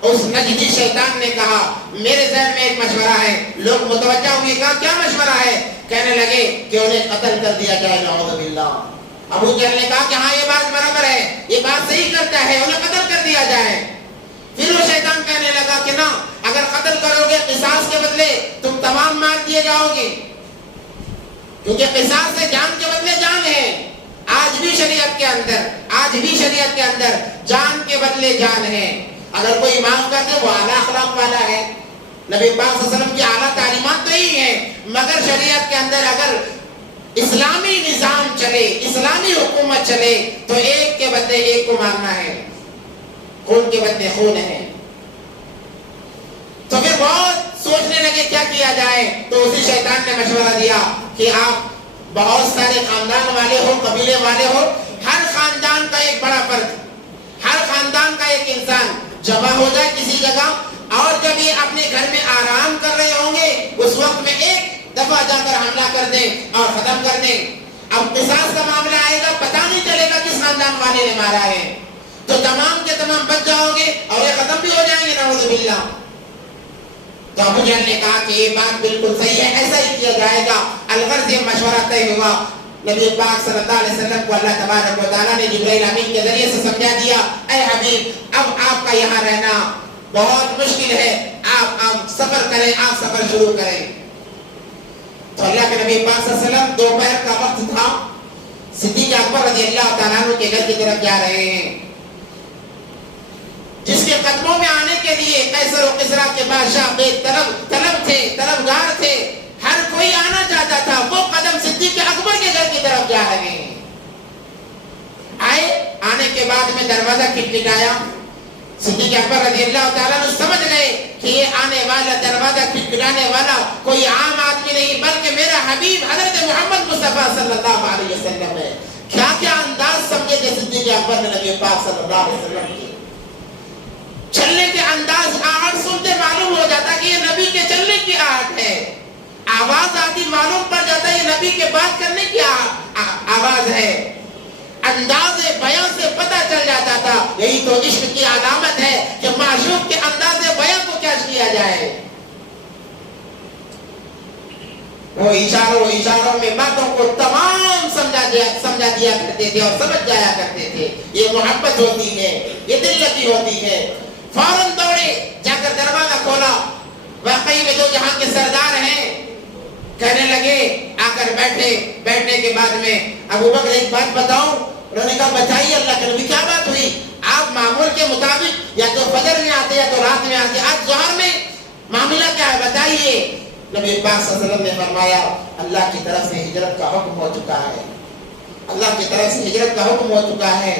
اس نجدی شیطان نے کہا میرے ذہن میں ایک مشورہ ہے. لوگ متوجہ ہوئے, کہا کیا مشورہ ہے؟ کہنے لگے کہ انہیں قتل کر دیا جائے, نعوذ باللہ. ابو جہل نے کہا کہ ہاں یہ بات برابر ہے, یہ بات صحیح کرتا ہے, انہیں قتل کر دیا جائے. پھر وہ شیطان کہنے لگا کہ نہ, اگر قتل کرو گے قصاص کے بدلے تم تمام مار دیے جاؤ گے, کیونکہ قصاص سے جان کے بدلے جان ہے. آج بھی شریعت کے اندر جان کے بدلے جان ہے. اگر کوئی مانگ کر دے وہ اعلیٰ اخلاق والا ہے. نبی پاک صلی اللہ علیہ وسلم کی اعلیٰ تعلیمات تو ہی ہیں, مگر شریعت کے اندر اگر اسلامی نظام چلے, اسلامی حکومت چلے تو ایک کے بدلے ایک کو مارنا ہے, خون کے بدلے خون ہے. تو پھر بہت سوچنے لگے کیا کیا جائے. تو اسی شیطان نے مشورہ دیا کہ آپ بہت سارے خاندان والے ہو, قبیلے والے ہو, ہر خاندان کا ایک بڑا فرد, ہر خاندان کا ایک انسان جمع ہو جائے کسی جگہ, اور جب یہ اپنے گھر میں آرام کر رہے ہوں گے اس وقت میں ایک دفعہ جا کر حملہ کر دیں اور ختم کر دیں. اب قصاص کا معاملہ آئے گا, پتہ نہیں چلے گا کس خاندان والے نے مارا ہے, تو تمام کے تمام بچ جاؤ گے اور یہ ختم بھی ہو جائیں گے, نعوذ باللہ. تو ابو جہل نے کہا کہ یہ بات بالکل صحیح ہے, ایسا ہی کیا جائے گا. الغرض یہ مشورہ طے ہوا. نبی پاک صلی اللہ علیہ وسلم کو اللہ تبارک و تعالیٰ نے جبرائیل امین کے ذریعے سے سمجھا دیا, اے حبیب اب آپ کا یہاں رہنا بہت مشکل ہے, آپ سفر کریں, آپ سفر شروع کریں. تو اللہ کے نبی پاک صلی اللہ علیہ وسلم دوپہر کا وقت تھا, صدیق اکبر رضی اللہ تعالیٰ عنہ کے گھر کی طرف جا رہے ہیں, جس کے قدموں میں آنے کے لیے قیصر و کسریٰ کے بادشاہ بے طلب تھے, طلبگار تھے, ہر کوئی آنا چاہتا تھا. وہ قدم صدیق اکبر کے گھر کی طرف جا رہے ہیں. آئے, آنے کے بعد میں دروازہ کھٹکھٹایا. صدیق اکبر رضی اللہ تعالیٰ نے سمجھ گئے کہ یہ آنے والا, دروازہ کھٹکھٹانے والا کوئی عام آدمی نہیں بلکہ میرا حبیب حضرت محمد مصطفیٰ صلی اللہ علیہ وسلم ہے. کیا کیا انداز سمجھے تھے صدیق اکبر نے نبی پاک صلی اللہ علیہ وسلم کی. چلنے کے انداز, آہٹ سنتے معلوم ہو جاتا کہ یہ نبی کے چلنے کی آہٹ ہے. آواز آتی معلوم پڑ جاتا یہ نبی کے بات کرنے کی آواز ہے. انداز بیان سے پتہ چل جاتا تھا. یہی تو عشق کی علامت ہے کہ معشوق کے انداز بیان کو کیا کیا جائے. وہ اشاروں میں باتوں کو تمام سمجھا دیا کرتے تھے اور سمجھ جایا کرتے تھے. یہ محبت ہوتی ہے, یہ دل لگی ہوتی ہے. فوراً دوڑے, جا کر دروازہ کھولا. واقعی میں جو جہاں کے سردار ہیں کہنے لگے, آ کر بیٹھنے کے بعد میں ابو بکر ایک بات بتاؤں. انہوں نے کہا بتائیے اللہ کے نبی, کیا بات ہوئی؟ آپ معمول کے مطابق یا تو فجر میں آتے یا تو رات میں آتے, آج ظہر میں معاملہ کیا ہے بتائیے. نبی پاک صلی اللہ علیہ وسلم نے فرمایا اللہ کی طرف سے ہجرت کا حکم ہو چکا ہے, اللہ کی طرف سے ہجرت کا حکم ہو چکا ہے.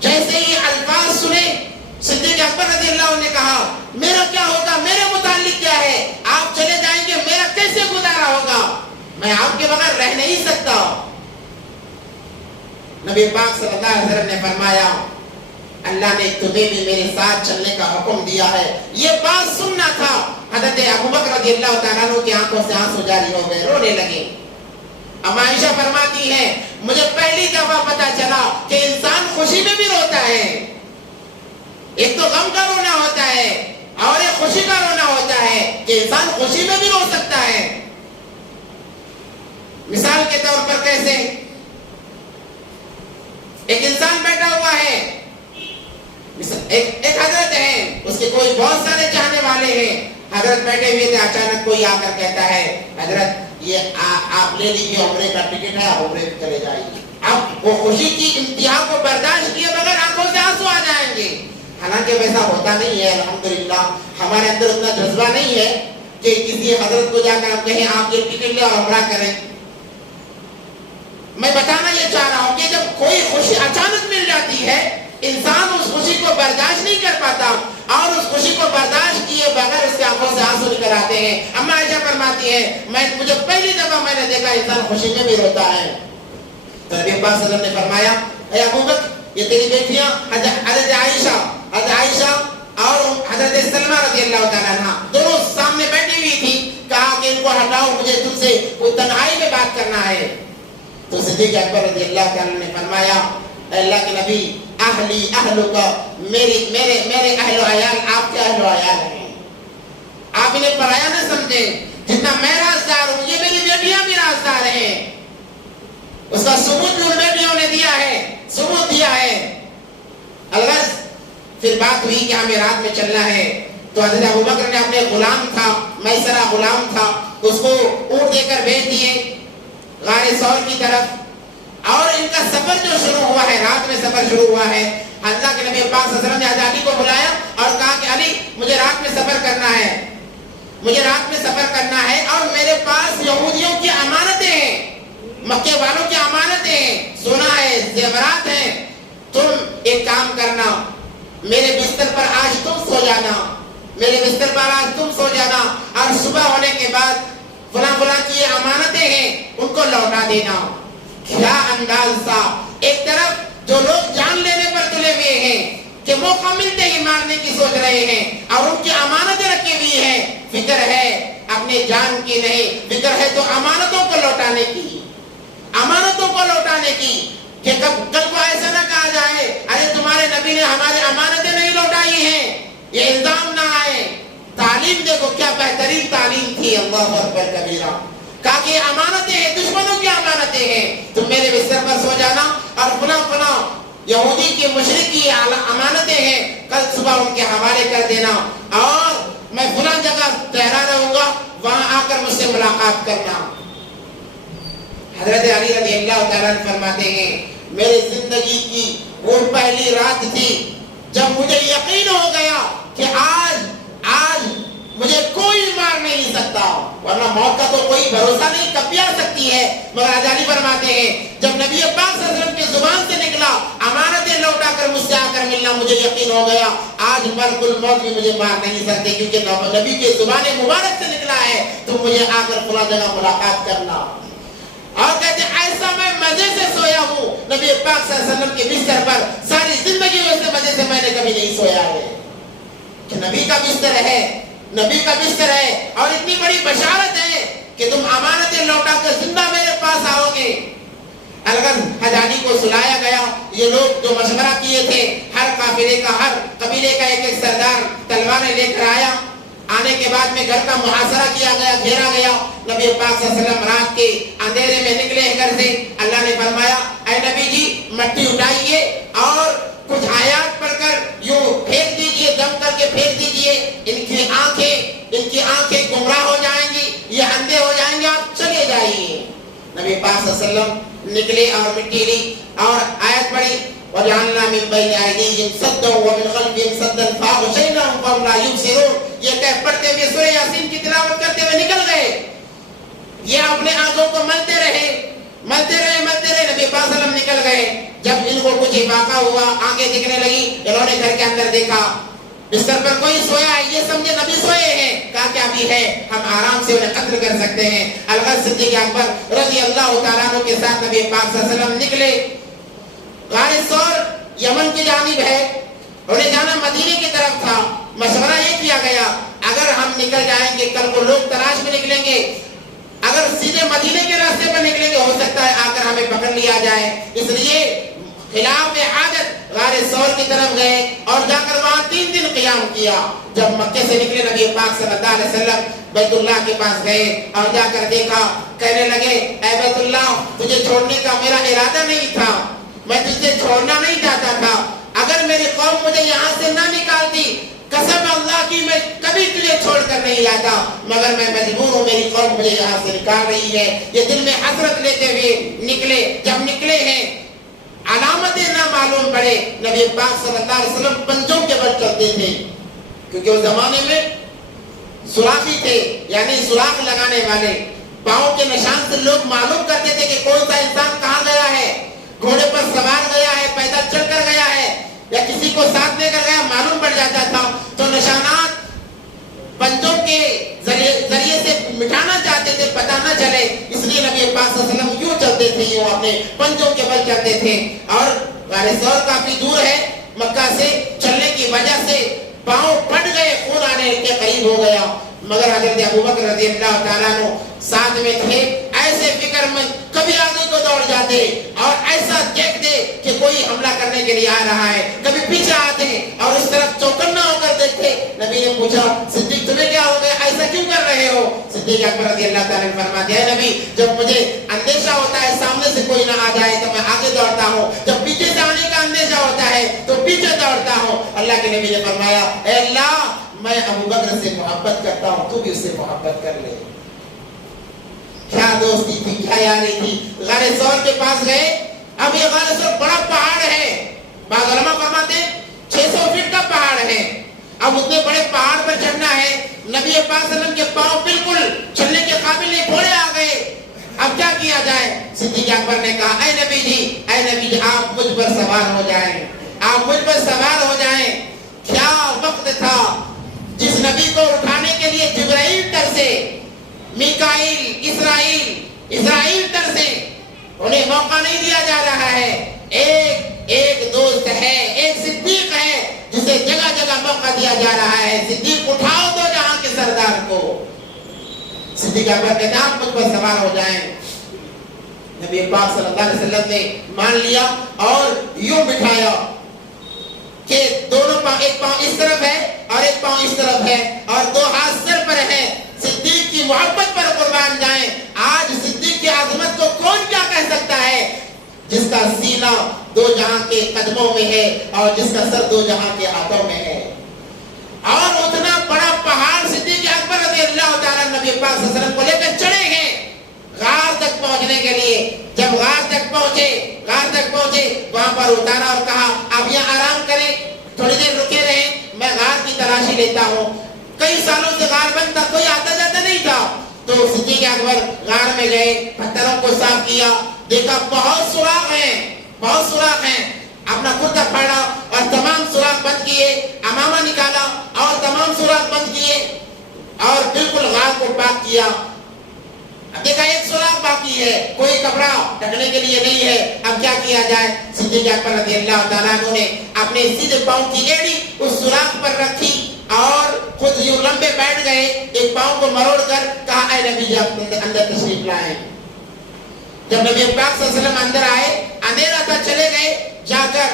جیسے ہی الفاظ سنے صدیق اکبر رضی اللہ عنہ نے کہا میرا کیا ہوگا, میرے متعلق کیا ہے, آپ چلے جائیں گے, میرا کیسے گزارا ہوگا, میں آپ کے بغیر رہ نہیں سکتا. نبی پاک صلی اللہ علیہ وسلم نے فرمایا اللہ نے تمہیں بھی میرے ساتھ چلنے کا حکم دیا ہے. یہ بات سننا تھا. حضرت ابو بکر رضی اللہ تعالیٰ عنہ کی آنکھوں سے آنسو جاری ہو گئے, رونے لگے. اب عائشہ فرماتی ہے مجھے پہلی دفعہ پتا چلا کہ انسان خوشی میں بھی روتا ہے. ایک تو غم کا رونا ہوتا ہے اور ایک خوشی کا رونا ہوتا ہے کہ انسان خوشی میں بھی رو سکتا ہے. مثال کے طور پر کیسے, ایک انسان بیٹھا ہوا ہے, ایک حضرت ہیں، اس کے کوئی بہت سارے چاہنے والے ہیں. حضرت بیٹھے ہوئے تھے، اچانک کوئی آ کر کہتا ہے حضرت یہ آپ لے لیجیے، عمرے کا ٹکٹ ہے، آپ عمرے چلے جائیے. اب وہ خوشی کی انتہا کو برداشت کیے بغیر آنکھوں سے آنسو آ جائیں گے. حالانکہ ویسا ہوتا نہیں ہے. الحمدللہ ہمارے اندر اتنا جذبہ نہیں ہے کہ کسی حضرت کو جا کر ہم کہیں آپ یہ ٹکٹ لے اور عمرہ کریں. میں بتانا یہ چاہ رہا ہوں کہ جب کوئی خوشی اچانک مل جاتی ہے، انسان اس خوشی کو برداشت نہیں کر پاتا، اور اس خوشی کو برداشت کیے بغیر اس کے آنکھوں سے آنسو نکل آتے ہیں. اما عائشہ فرماتی ہے مجھے پہلی دفعہ میں نے دیکھا انسان خوشی میں بھی روتا ہے. تو نبی پاک صلی اللہ علیہ وسلم نے فرمایا اے ابو بکر یہ تیری بیٹیاں حضرت عائشہ اور حضرت سلمہ رضی اللہ تعالیٰ عنہ دونوں سامنے بیٹھی ہوئی تھی. کہا کہ ان کو ہٹاؤ، مجھے تم سے کوئی تنہائی میں بات کرنا ہے. تو صدیق اکبر رضی اللہ تعالیٰ نے فرمایا اے اللہ کے نبی اہلو کا میرے اہل و عیال آپ کے اہل و عیال ہیں، آپ انہیں پرایا نہ سمجھیں. جتنا میں رازدار ہوں یہ میری بیٹیاں بھی رازدار ہیں. اس کا ثبوت بھی ان بیٹیوں نے دیا ہے. الغرض پھر بات ہوئی کہ ہمیں رات میں چلنا ہے. تو حضرت ابوبکر نے اپنے غلام تھا، میسرہ غلام تھا، اس کو اونٹ دے کر بھیج دیے غار ثور کی طرف. اور ان کا سفر جو شروع ہوا ہے، رات میں سفر شروع ہوا ہے. اللہ کے نبی پاک صلی اللہ علیہ وسلم نے حضرت علی کو بلایا اور کہا کہ علی مجھے رات میں سفر کرنا ہے، اور میرے پاس یہودیوں کی امانتیں ہیں، مکے والوں کی امانتیں ہیں، سونا ہے، زیورات ہیں. تم ایک کام کرنا، میرے بستر پر آج تم سو جانا اور صبح ہونے کے بعد فلاں کی یہ امانتیں ہیں ان کو لوٹا دینا. کیا انداز تھا! ایک طرف جو لوگ جان لینے پر تلے ہوئے ہیں کہ موقع ملتے ہی مارنے کی سوچ رہے ہیں، اور ان کی امانتیں رکھی ہوئی ہیں. فکر ہے اپنے جان کی نہیں، فکر ہے تو امانتوں کو لوٹانے کی کہ کل کو ایسا نہ کہا جائے ارے تمہارے نبی نے ہماری امانتیں نہیں لوٹائی ہیں، یہ الزام نہ آئے. تعلیم دیکھو کیا بہترین تعلیم تھی. اللہ اکبر کبیرہ. کہا کہ امانتیں ہیں، دشمنوں کی امانتیں ہیں، تم میرے بستر پر سو جانا، اور فلاں یہودی کی مشرک کی امانتیں ہیں، کل صبح ان کے حوالے کر دینا، اور میں فلاں جگہ ٹھہرا رہوں گا، وہاں آ کر مجھ سے ملاقات کرنا. حضرت علی رضی اللہ تعالیٰ فرماتے ہیں میری زندگی کی وہ پہلی رات تھی جب مجھے یقین ہو گیا کہ آج مجھے کوئی مار نہیں سکتا، ورنہ موت کا تو کوئی بھروسہ نہیں، کب بھی آ سکتی ہے. مگر حضرت علی فرماتے ہیں جب نبی پاک صلی اللہ علیہ وسلم کی زبان سے نکلا امانتیں لوٹا کر مجھ سے آ کر ملنا، مجھے یقین ہو گیا آج ملک الموت بھی مجھے مار نہیں سکتے، کیونکہ نبی کی زبان مبارک سے نکلا ہے تو مجھے آ کر فلاں جگہ ملاقات کرنا. اور کہتے ہیں ایسا میں مزے سے سویا ہوں نبی پاک صلی اللہ علیہ وسلم کے بستر پر، ساری زندگی ویسے مزے سے میں نے کبھی نہیں سویا ہے کہ نبی کا بستر ہے اور اتنی بڑی بشارت ہے کہ تم امانتیں لوٹا کر زندہ میرے پاس آؤ گے. الغرض حجاجی کو سلایا گیا. یہ لوگ جو مشورہ کیے تھے، ہر قافلے کا، ہر قبیلے کا ایک سردار تلواریں لے کر آیا. آنے کے بعد میں گھر کا محاصرہ کیا گیا، گھیرا گیا. نبی پاک صلی اللہ علیہ وسلم رات کے اندھیرے میں نکلے گھر سے. اللہ نے فرمایا اے نبی جی مٹی اٹھائیے اور کچھ آیات پڑھ کر یوں پھینک دیجئے، دم کر کے پھینک دیجئے. ان کی آنکھیں گمراہ ہو جائیں گی، یہ اندھے ہو جائیں گے، آپ چلے جائیے. نبی پاک صلی اللہ علیہ وسلم نکلے اور مٹی لی اور آیت پڑھی وَجَعَلْنَا مِن بَيْنِ أَيْدِيهِمْ سَدًّا وَمِنْ خَلْفِهِمْ سَدًّا فَأَغْشَيْنَاهُمْ فَهُمْ لَا يُبْصِرُونَ. یہ کہہ پڑھتے ہوئے سورہ یاسین کی تلاوت کرتے ہوئے نکل گئے. یہ اپنے آنکھوں کو ملتے رہے. نبی پاک صلی اللہ علیہ وسلم نکل گئے. جب ان کو کچھ افاقہ ہوا، آنکھیں دکھنے لگی، انہوں نے گھر کے اندر دیکھا بستر پر کوئی سویا ہے، یہ سمجھے نبی سوئے ہیں. کہا کیا بھی ہے، ہم آرام سے انہیں قتل کر سکتے ہیں. الغرض صدیق اکبر رضی اللہ تعالیٰ عنہ کے ساتھ نبی پاک صلی اللہ علیہ وسلم نکلے. غار ثور یمن کی جانب ہے، انہیں جانا مدینے کی طرف تھا. مشورہ یہ کیا گیا اگر ہم نکل جائیں گے کل کو لوگ تلاش میں نکلیں گے، اگر سیدھے مدینے کے راستے پر نکلیں گے ہو سکتا ہے آ کر ہمیں پکڑ لیا جائے. اس لیے خلاف عادت غار ثور کی طرف گئے اور جا کر وہاں 3 دن قیام کیا. جب مکے سے نکلے نبی پاک صلی اللہ علیہ وسلم بیت اللہ کے پاس گئے اور جا کر دیکھا، کہنے لگے اے بیت اللہ تجھے چھوڑنے کا میرا ارادہ نہیں تھا، میں تجھے چھوڑنا نہیں چاہتا تھا، اگر میری قوم مجھے یہاں سے نہ نکالتی، قسم اللہ کی میں کبھی تجھے چھوڑ کر نہیں جاتا، مگر میں مجبور ہوں، میری قوم مجھے یہاں سے نکال رہی ہے۔ یہ دل میں حسرت لیتے ہوئے نکلے، جب نکلے ہیں علامتیں نہ معلوم پڑے۔ نبی پاک صلی اللہ علیہ وسلم پنجوں کے بل چلتے تھے، کیونکہ اس زمانے میں سوراخی تھے، یعنی سوراخ لگانے والے۔ پاؤں کے نشان سے لوگ معلوم کرتے تھے کہ کون سا انسان کہاں گیا ہے، گھوڑے پر سوار گیا ہے، پیدل چل کر گیا ہے، یا کسی کو ساتھ لے کر گیا، معلوم پڑ جاتا تھا۔ تو نشانات پنجوں کے ذریعے سے مٹانا چاہتے تھے، پتہ نہ چلے، اس لیے نبی پاک صلی اللہ علیہ وسلم یوں چلتے تھے، یوں اپنے پنجوں کے بل چلتے تھے۔ اور غار ثور کافی دور ہے مکہ سے، چلنے کی وجہ سے پاؤں پھٹ گئے، خون آنے کے قریب ہو گیا، مگر حضرت ابوبکر رضی اللہ تعالیٰ عنہ ساتھ میں تھے۔ ایسے فکر میں کبھی آگے کو دوڑ جاتے اور ایسا دیکھتے کہ کوئی حملہ کرنے کے لیے آ رہا ہے، کبھی پیچھے آتے اور اس طرف چوکنا ہو کر دیکھتے۔ نبی نے پوچھا صدیق تمہیں کیا ہو گیا، ایسا کیوں کر رہے ہو؟ صدیق اکبر رضی اللہ تعالیٰ عنہ فرماتے ہیں نبی جب مجھے اندیشہ ہوتا ہے سامنے سے کوئی نہ آ جائے تو میں آگے دوڑتا ہوں، جب پیچھے سے آنے کا اندیشہ ہوتا ہے تو پیچھے دوڑتا ہوں۔ اللہ کے نبی نے فرمایا اے اللہ میں ابوبکر سے محبت کرتا ہوں، تو بھی اس سے محبت کر لے۔ کیا دوستی تھی، کیا یاری تھی۔ غار ثور کے پاس گئے۔ اب یہ غار ثور بڑا پہاڑ ہے، بعض علماء فرماتے ہیں 600 فٹ کا پہاڑ ہے۔ اب اتنے بڑے پہاڑ پر چڑھنا ہے، نبی پاک صلی اللہ علیہ وسلم کے پاؤں بالکل چلنے کے قابل نہیں، گھوڑے آ گئے، اب کیا کیا جائے؟ صدیق اکبر نے کہا اے نبی جی آپ مجھ پر سوار ہو جائیں، آپ مجھ پر سوار ہو جائیں۔ کیا وقت تھا جس نبی کو اٹھانے کے لیے جبرائیل ترسے، میکائیل، اسرائیل ترسے، انہیں موقع نہیں دیا جا رہا ہے۔ ایک دوست ہے، ایک صدیق ہے جسے جگہ جگہ موقع دیا جا رہا ہے۔ صدیق اٹھاؤ دو جہاں کے سردار کو۔ صدیق اکبر کہتے ہیں آپ مجھ پر سوار ہو جائیں۔ نبی پاک صلی اللہ علیہ وسلم نے مان لیا اور یوں بٹھایا کہ دونوں پاؤں، ایک پاؤں اس طرف ہے اور ایک پاؤں اس طرف ہے اور دو ہاتھ سر پر ہے۔ صدیق کی محبت پر قربان جائیں۔ آج صدیق کی عظمت کو کون کیا کہہ سکتا ہے، جس کا سینہ دو جہاں کے قدموں میں ہے اور جس کا سر دو جہاں کے ہاتھوں میں ہے۔ اور اتنا بڑا پہاڑ صدیق اکبر رضی اللہ تعالیٰ نبی پاک صلی اللہ علیہ وسلم کو لے کر چڑھے ہیں غار تک پہنچنے کے لیے۔ جب غار تک پہنچے وہاں پر اتارا اور کہا آپ یہاں آرام کریں، تھوڑی دیر رکے رہیں، میں غار کی تلاشی لیتا ہوں۔ کئی سالوں سے غار بند تھا، کوئی آتا جاتا نہیں تھا۔ تو صدیق اکبر غار میں گئے، پتھروں کو صاف کیا، دیکھا بہت سوراخ ہیں، اپنا کرتا پھاڑا اور تمام سوراخ بند کیے، امامہ نکالا اور تمام سوراخ بند کیے اور بالکل غار کو پاک کیا۔ اب دیکھا ایک سوراخ باقی ہے، کوئی کپڑا ڈھکنے کے لیے نہیں ہے، اب کیا کیا جائے؟ صدیق اکبر رضی اللہ تعالیٰ عنہ نے اپنے سیدھے پاؤں کی ایڑی اس سوراخ پر رکھی اور خود یوں لمبے بیٹھ گئے، ایک پاؤں کو مروڑ کر کہا اے نبی جی آپ اندر تشریف لائیں۔ جب نبی پاک صلی اللہ علیہ وسلم اندر آئے، اندھیرا تھا، چلے گئے، جا کر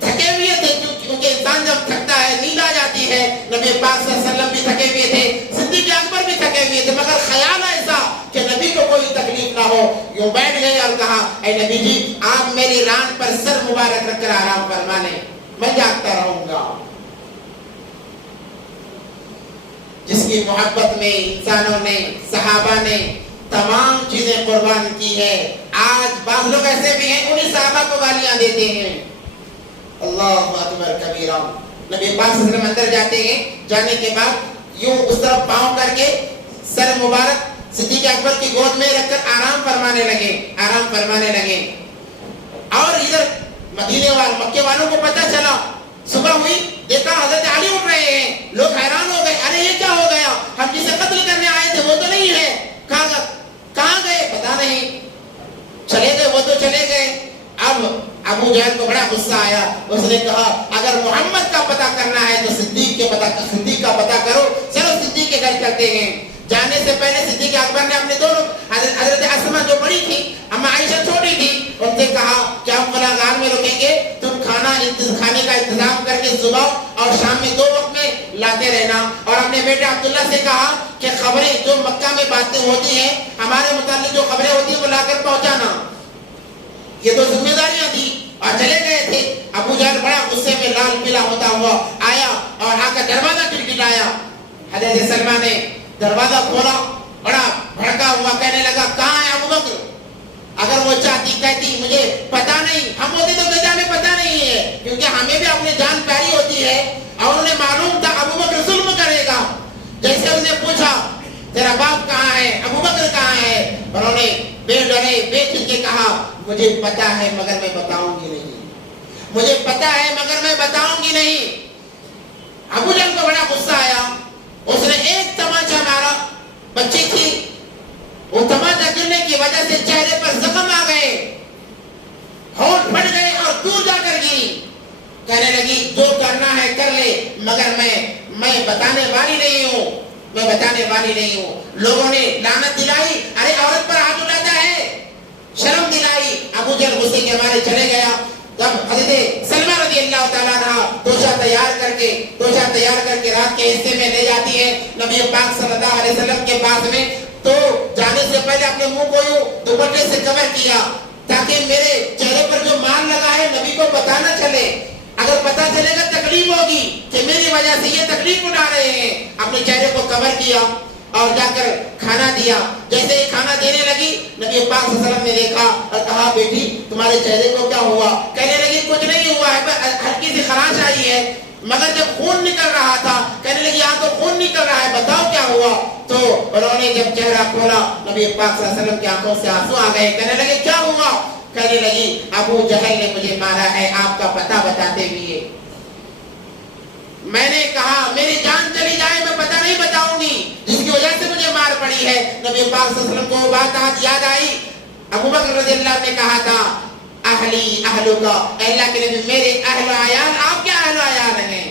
تھکے ہوئے تھے، کیونکہ انسان جب تھکتا ہے نیند آ جاتی ہے۔ نبی پاک صلی اللہ علیہ وسلم بھی تھکے ہوئے تھے، صدیق اکبر بھی تھکے ہوئے تھے، مگر خیال ایسا کہ نبی کو کوئی تکلیف نہ ہو، یوں بیٹھ گئے اور کہا اے نبی جی آپ میری ران پر سر مبارک رکھ کر آرام فرما لیں، میں جاگتا رہوں گا۔ جس کی محبت میں انسانوں نے، صحابہ نے تمام چیزیں قربان کی ہے۔ آج بعض لوگ ایسے بھی ہیں انہیں صحابہ کو گالیاں دیتے ہیں۔ اللہ اکبر کبیرہ۔ نبی پاک صلی اللہ علیہ وسلم اندر جاتے ہیں، جانے کے بعد یوں اس طرف پاؤں کر کے سر مبارک صدیق اکبر کی گود میں رکھ کر آرام فرمانے لگے۔ اور ادھر مدینے والے مکے والوں کو پتہ چلا، صبح ہوئی، دیکھا حضرت علی اٹھ رہے ہیں، لوگ حیران ہو گئے، ارے یہ کیا ہو گیا، ہم جسے قتل کرنے آئے تھے وہ تو نہیں ہے، کہاں گئے پتا نہیں، چلے گئے وہ تو چلے گئے۔ اب ابو جہل کو بڑا غصہ آیا، اس نے کہا اگر محمد کا پتہ کرنا ہے تو صدیق کا پتہ کرو، چلو صدیق کے گھر چلتے ہیں۔ جانے سے پہلے صدیق اکبر نے اپنے دونوں حضرت اسما جو بڑی تھی، اما عائشہ چھوٹی تھی، ان سے کہا کہ ہم فلاں غار میں رکیں گے، تم کھانے کا انتظام کر کے صبح اور شام میں 2 وقت میں لاتے رہنا۔ اور اپنے بیٹے عبداللہ سے کہا کہ خبریں جو مکہ میں باتیں ہوتی ہیں، ہمارے متعلق جو خبریں ہوتی ہیں وہ لا کر پہنچانا۔ یہ 2 ذمہ داریاں تھی اور چلے گئے تھے۔ ابو جہل بڑا غصے میں لال پیلا ہوتا ہوا آیا اور آ کر دروازہ کھٹکھٹایا. حضرت سلمہ نے دروازہ کھولا, بڑا بھڑکا ہوا, کہنے لگا کہاں ہے ابو بکر؟ اگر وہ چاہتی کہتی مجھے پتا نہیں, ہم ہوتے تو کہتے ہمیں پتا نہیں ہے, کیونکہ ہمیں بھی اپنی جان پیاری ہوتی ہے اور انہیں معلوم تھا ابو بکر ظلم کرے گا. جیسے انہوں نے پوچھا تیرا باپ کہاں ہے, ابو بکر کہاں ہے, انہوں نے بے ڈرے بے چکے کہا مجھے پتا ہے مگر میں بتاؤں گی نہیں, مجھے پتا ہے مگر میں بتاؤں گی نہیں. ابو جہل کو بڑا غصہ آیا, اس نے ایک تماچا مارا, بچی تھی, وہ تماچا گرنے کی وجہ سے چہرے پر زخم آ گئے, ہونٹ پھٹ گئے اور دور جا کر گری. کہنے لگی جو کرنا ہے کر لے مگر میں بتانے والی نہیں ہوں, میں بتانے والی نہیں ہوں. لوگوں نے لعنت دلائی, ارے عورت پر ہاتھ اٹھاتا ہے, شرم دلائی. ابو جہل غصے کے مارے چلے گیا. تب حضرت سلمہ رضی اللہ تعالیٰ عنہ توشہ تیار کر کے رات کے حصے میں لے جاتی ہے نبی پاک صلی اللہ علیہ وسلم کے پاس میں. تو جانے سے پہلے اپنے منہ کو یوں دوپٹے سے کور کیا تاکہ میرے چہرے پر جو مار لگا ہے نبی کو پتہ نہ چلے. اگر پتہ چلے گا تکلیف ہوگی کہ میری وجہ سے یہ تکلیف اٹھا رہے ہیں. اپنے چہرے کو کور کیا اور جا کر کھانا دیا. جیسے ہی کھانا دینے لگی نبی پاک صلی اللہ علیہ وسلم نے دیکھا اور کہا بیٹی تمہارے چہرے کو کیا ہوا؟ کہنے لگی کچھ نہیں ہوا ہے, ہلکی سی خراش آئی ہے, مگر جب خون نکل رہا تھا. کہنے لگی یہاں تو خون نکل رہا ہے, بتاؤ کیا ہوا؟ تو انہوں نے جب چہرہ کھولا نبی پاک صلی اللہ علیہ وسلم کی آنکھوں سے آنسو آ گئے. کہنے لگے کیا ہوا؟ کہنے لگی ابو جہل نے مجھے مارا ہے آپ کا پتہ بتاتے ہوئے. میں نے کہا میری جان چلی جائے میں پتہ نہیں بتاؤں گی, جس کی وجہ سے مجھے مار پڑی ہے. نبی پاک صلی اللہ علیہ وسلم کو وہ بات آج یاد آئی. ابو بکر رضی اللہ عنہ نے کہا تھا اہلی اہلو کا, اللہ کے نبی میرے اہل و عیال آپ کیا اہل و عیال ہیں.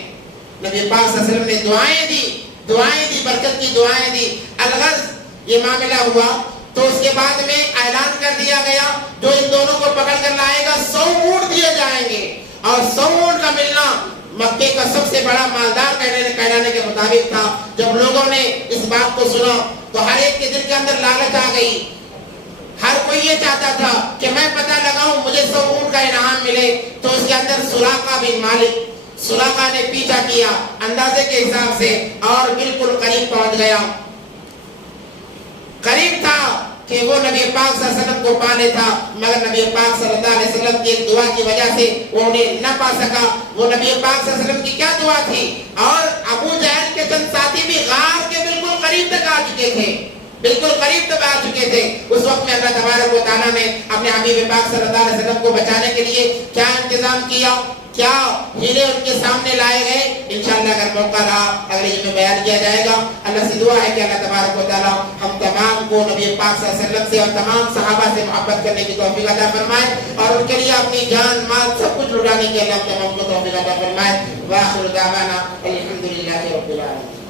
نبی پاک صلی اللہ علیہ وسلم نے دعائیں دی, برکت کی دعائیں دی. الغرض یہ معاملہ ہوا تو اس کے بعد میں اعلان کر دیا گیا جو ان دونوں کو پکڑ کر لائے گا 100 اونٹ دیے جائیں گے. اور 100 اونٹ کا ملنا مکے کا سب سے بڑا مالدار کہلانے کے مطابق تھا. جب لوگوں نے اس بات کو سنا تو ہر ایک کے دل کے اندر لالچ آ گئی. ہر کوئی یہ چاہتا تھا کہ میں پتہ لگاؤں مجھے 100 اونٹ کا انعام ملے. تو اس کے اندر سراقہ بن مالک, سراقہ نے پیچھا کیا اندازے کے حساب سے اور بالکل قریب پہنچ گیا. قریب تھا کہ وہ نبی پاک صلی اللہ علیہ وسلم کو پانے تھا, مگر نبی پاک صلی اللہ علیہ وسلم کی ایک دعا کی وجہ سے وہ انہیں نہ پا سکا. وہ نبی پاک صلی اللہ علیہ وسلم کی کیا دعا تھی. اور ابو جہل کے چند ساتھی بھی غار کے بالکل قریب تک آ چکے تھے, بالکل قریب تک آ چکے تھے. اس وقت میں اللہ تبارک و تعالیٰ نے اپنے حبیب پاک صلی اللہ علیہ وسلم کو بچانے کے لیے کیا انتظام کیا, کیا ہیلے ان کے سامنے لائے گئے. انشاءاللہ اگر موقع رہا اگلے جمعے میں بیان کیا جائے گا. اللہ سے دعا ہے کہ اللہ تبارک و تعالیٰ ہم تمام کو نبی پاک صلی اللہ علیہ وسلم سے اور تمام صحابہ سے محبت کرنے کی توفیق عطا فرمائے اور ان کے لیے اپنی جان مال سب کچھ لٹانے کی اللہ تمام کو توفیق عطا فرمائے. وآخر دعوانا الحمدللہ رب العالمین.